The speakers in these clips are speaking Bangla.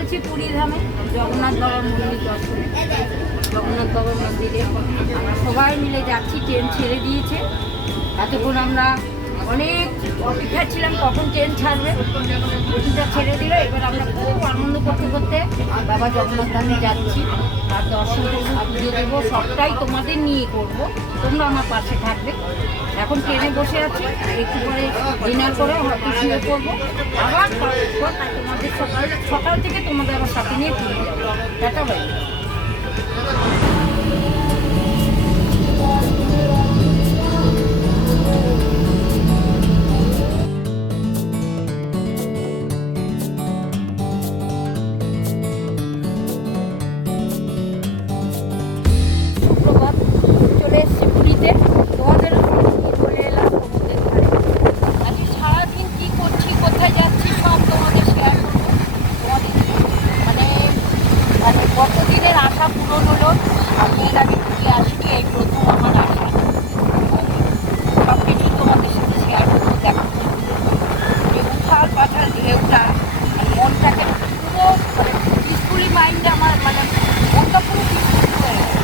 চলছি পুরী ধামে জগন্নাথ বাবার মন্দির দর্শনে। জগন্নাথ বাবার মন্দিরে আমরা সবাই মিলে যাচ্ছি, ট্রেন ছেড়ে দিয়েছে। এতক্ষণ আমরা অনেক অপেক্ষা ছিলাম কখন ট্রেন ছাড়বে, ট্রেনটা ছেড়ে দিল। এবার আমরা খুব আনন্দ করতে করতে বাবা জগন্নাথ ধামে যাচ্ছি। আর দর্শন করবো, পুজো দেবো, সবটাই তোমাদের নিয়ে করবো, তোমরা আমার পাশে থাকবে। এখন ট্রেনে বসে আছি, একটু পরে ডিনার করে হয়তো শুয়ে করবো। আবার তোমাদের সকাল থেকে তোমাদের আবার সাথে নিয়ে ফিরে যাবো। Tata bye. সুপ্রভাত, চলে এসেছি পুরীতে। তোমাদের বলে এলাম তোমাদের ধারে। আজকে সারাদিন কী করছি, কোথায় যাচ্ছি, সব তোমাদের শেয়ার করবো। তোমাদের মানে মানে কতদিনের আশা পূরণ হলো। আমি এর আগে পুরী আসিনি, এই প্রথম আমার আশা। সব কিছু তোমাদের সাথে শেয়ার করবো। দেখো যে উঠাল পাঠাল ঢেউটা মনটাকে পুরো মানে পিসফুলি মাইন্ডে আমার মানে মনটা পুরো পিসফুল হয়ে গেছে।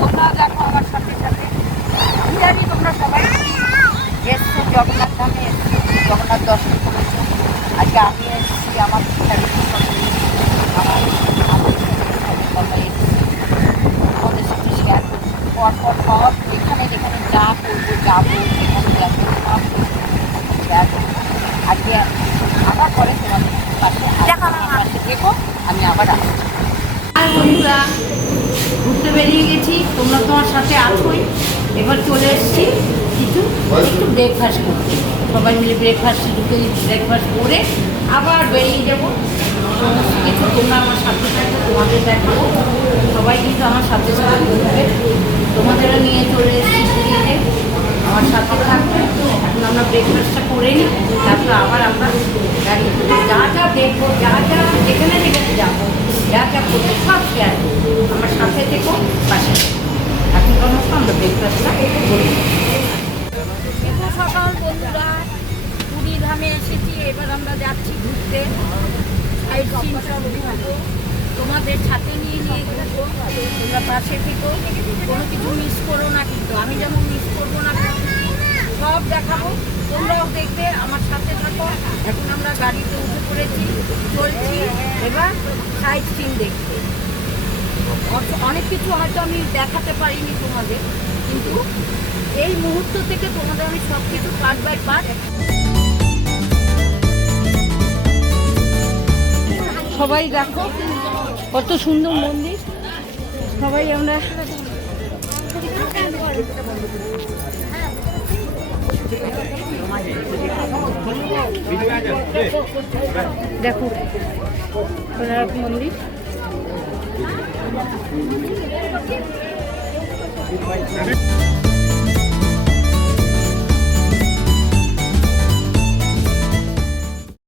তোমরা দেখো আমার সাথে সাথে। আমি জানি তোমরা সবাই এসছো জগন্নাথ ধামে, এসছো জগন্নাথ দর্শন করেছো। আজকে আমি এসেছি আমার আমাদের সাথে শেয়ার করছি। পরপর সব যেখানে যেখানে যা করবো, যাবো, যেখানে যাবো, সব শেয়ার করবো। আজকে আবার পরে তোমাদের পাশে পাশে দেখো, আমি আবার আসছি। আর বন্ধুরা, ঘুরতে বেরিয়ে গেছি, তোমরা তোমার সাথে আছোই। এবার চলে এসেছি একটু ব্রেকফাস্ট করতে। সবাই মিলে ব্রেকফাস্ট করে আবার বেরিয়ে যাবো। সমস্ত কিছু তোমরা আমার সাথে থাকবে, তোমাদের দেখাবো। সবাই কিন্তু আমার সাথে সাথে ঘুরবে। তোমাদেরও নিয়ে চলে এসেছি পুরীতে, আমার সাথে থাকবে। এখন আমরা ব্রেকফাস্টটা করে নিই, তারপর আবার আমরা গাড়ি যা যা দেখবো, যা যা যেখানে যেখানে যাবো, যা যা করবো সব শেয়ার করবো। আমার সাথে থেকো, পাশে এখনকার মতো আমরা ব্রেকফাস্টটা করি। শুভ সকাল বন্ধুরা, পুরী ধামে এসেছি। এবার আমরা যাচ্ছি ঘুরতে, সাইড সিন সব ঘুরবো, তোমাদের সাথে নিয়ে ঘুরবো। তোমরা পাশে থেকো, কোনো কিছু মিস করো না কিন্তু। আমি যেমন মিস করবো না, সব দেখাবো, তোমরাও দেখবে, আমার সাথে থাকো। এখন আমরা গাড়িতে উঠে পড়েছি, চলছি এবার সাইড সিন দেখতে। অনেক কিছু হয়তো আমি দেখাতে পারিনি তোমাদের, কিন্তু এই মুহূর্ত থেকে তোমাদের আমি সব কিছু পার্ট বাই পার্ট। সবাই দেখো কত সুন্দর মন্দির। সবাই আমরা দেখো কোনারক মন্দির।